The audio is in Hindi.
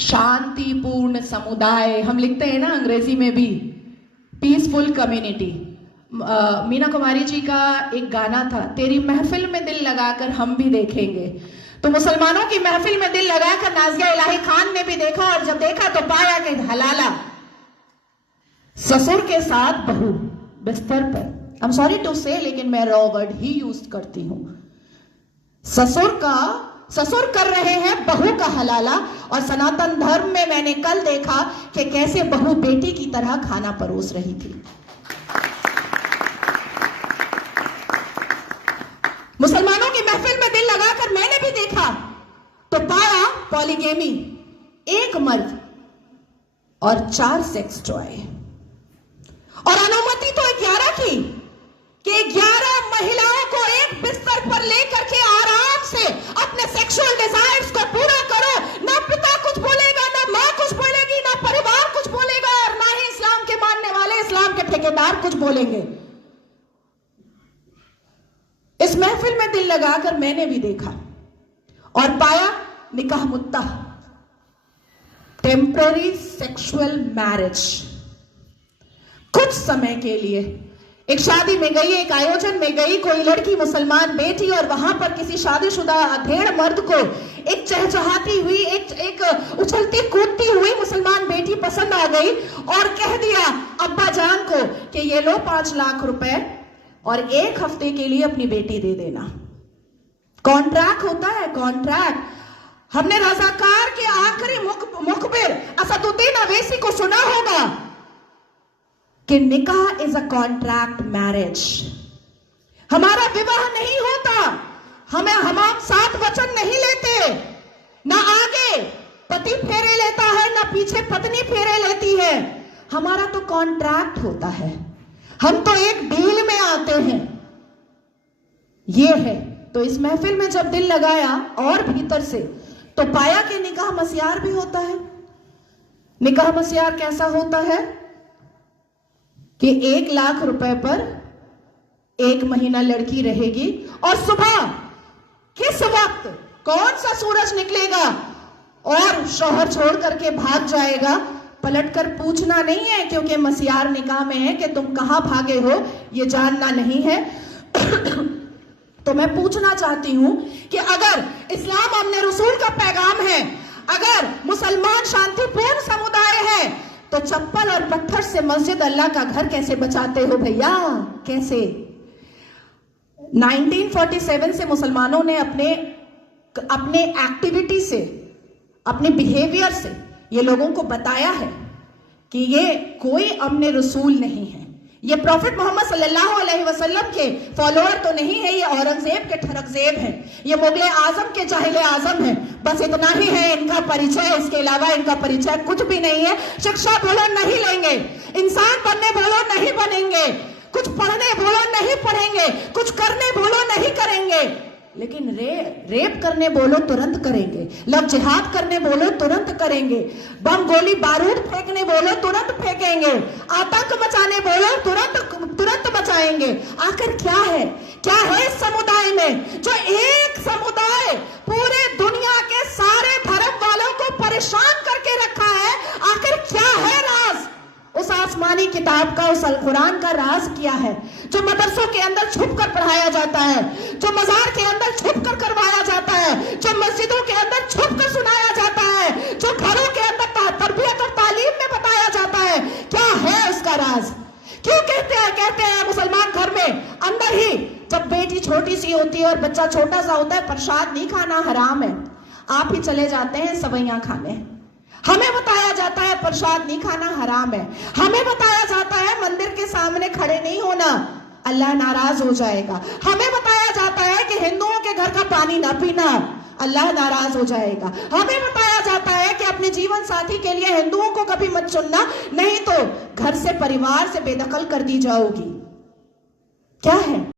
शांतिपूर्ण समुदाय हम लिखते हैं ना अंग्रेजी में भी, पीसफुल कम्युनिटी। मीना कुमारी जी का एक गाना था, तेरी महफिल में दिल लगाकर हम भी देखेंगे। तो मुसलमानों की महफिल में दिल लगाकर नाज़िया इलाही खान ने भी देखा, और जब देखा तो पाया कि हलाला ससुर के साथ बहू बिस्तर पर, आई एम सॉरी टू से, लेकिन मैं रॉ वर्ड ही यूज करती हूं। ससुर कर रहे हैं बहू का हलाला, और सनातन धर्म में मैंने कल देखा कि कैसे बहू बेटी की तरह खाना परोस रही थी। मुसलमानों की महफिल में दिल लगाकर मैंने भी देखा तो पाया पॉलीगेमी, एक मर्द और 4 सेक्स टॉय, और अनुमति तो 11 की कि 11 महिलाओं को एक बिस्तर पर लेकर के आराम से अपने सेक्सुअल डिजायर्स को पूरा करो। ना पिता कुछ बोलेगा, ना मां कुछ बोलेगी, ना परिवार कुछ बोलेगा, और ना ही इस्लाम के मानने वाले, इस्लाम के ठेकेदार कुछ बोलेंगे। इस महफिल में दिल लगाकर मैंने भी देखा और पाया निकाह मुत्ता, टेम्पररी सेक्सुअल मैरिज। कुछ समय के लिए एक शादी में गई, एक आयोजन में गई, कोई लड़की मुसलमान बेटी, और वहां पर किसी शादीशुदा अधेड़ मर्द को एक चहचहाती हुई, एक उछलती कूदती हुई मुसलमान बेटी पसंद आ गई, और कह दिया अब्बा जान को कि ये लो 5 लाख रुपए और 1 हफ्ते के लिए अपनी बेटी दे देना। कॉन्ट्रैक्ट होता है, कॉन्ट्रैक्ट। हमने रजाकार के आखिरी मुखबिर असदुद्दीन अवैसी को सुना होगा कि निकाह इज अ कॉन्ट्रैक्ट मैरिज। हमारा विवाह नहीं होता, हम 7 वचन नहीं लेते, ना आगे पति फेरे लेता है, ना पीछे पत्नी फेरे लेती है। हमारा तो कॉन्ट्रैक्ट होता है, हम तो एक डील में आते हैं। ये है। तो इस महफिल में जब दिल लगाया और भीतर से, तो पाया कि निकाह मस्यार भी होता है। निकाह मस्यार कैसा होता है कि 1 लाख रुपए पर 1 महीना लड़की रहेगी, और सुबह किस वक्त कौन सा सूरज निकलेगा और शौहर छोड़ करके भाग जाएगा, पलटकर पूछना नहीं है, क्योंकि मस्यार निकाह में है कि तुम कहां भागे हो ये जानना नहीं है। तो मैं पूछना चाहती हूं कि अगर इस्लाम हमने रसूल का पैगाम है, अगर मुसलमान शांतिपूर्ण समुदाय है, तो चप्पल और पत्थर से मस्जिद अल्लाह का घर कैसे बचाते हो भैया? कैसे? 1947 से मुसलमानों ने अपने एक्टिविटी से, अपने बिहेवियर से ये लोगों को बताया है कि ये कोई अमने रसूल नहीं है, ये प्रॉफिट मोहम्मद सल्लल्लाहु अलैहि वसल्लम के फॉलोअर तो नहीं है, ये औरंगजेब के ठरकजेब हैं, ये मुगले आजम के जाहिले आजम हैं। बस इतना ही है इनका परिचय, इसके अलावा इनका परिचय कुछ भी नहीं है। शिक्षा बोलो नहीं लेंगे, इंसान बनने बोलो नहीं बनेंगे, कुछ पढ़ने बोलो नहीं पढ़ेंगे, कुछ करने बोलो नहीं करेंगे, लेकिन रेप करने बोलो तुरंत करेंगे, लव जिहाद करने बोलो तुरंत करेंगे, बम गोली बारूद फेंकने बोलो तुरंत फेंकेंगे, आतंक मचाने बोलो तुरंत मचाएंगे। आखिर क्या है इस समुदाय में, जो एक समुदाय पूरे दुनिया के सारे धर्म वालों को परेशान करके रखा है? आखिर क्या है राज उस आसमानी किताब का, उस अल कुरान का राज क्या है, जो मदरसों के अंदर छुप कर पढ़ाया जाता है, जो मजार के अंदर छुप कर करवाया जाता है, जो मस्जिदों के अंदर छुप कर सुनाया जाता है, जो घरों के अंदर तरबियत और तालीम में बताया जाता है? क्या है उसका राज? क्यों कहते हैं मुसलमान घर में अंदर ही, जब बेटी छोटी सी होती है और बच्चा छोटा सा होता है, प्रसाद नहीं खाना हराम है, आप ही चले जाते हैं सवैयां खाने। हमें बताया जाता है प्रसाद नहीं खाना हराम है, हमें बताया जाता है मंदिर के सामने खड़े नहीं होना, अल्लाह नाराज हो जाएगा, हमें बताया जाता है कि हिंदुओं के घर का पानी ना पीना, अल्लाह नाराज हो जाएगा, हमें बताया जाता है कि अपने जीवन साथी के लिए हिंदुओं को कभी मत चुनना, नहीं तो घर से, परिवार से बेदखल कर दी जाओगी। क्या है?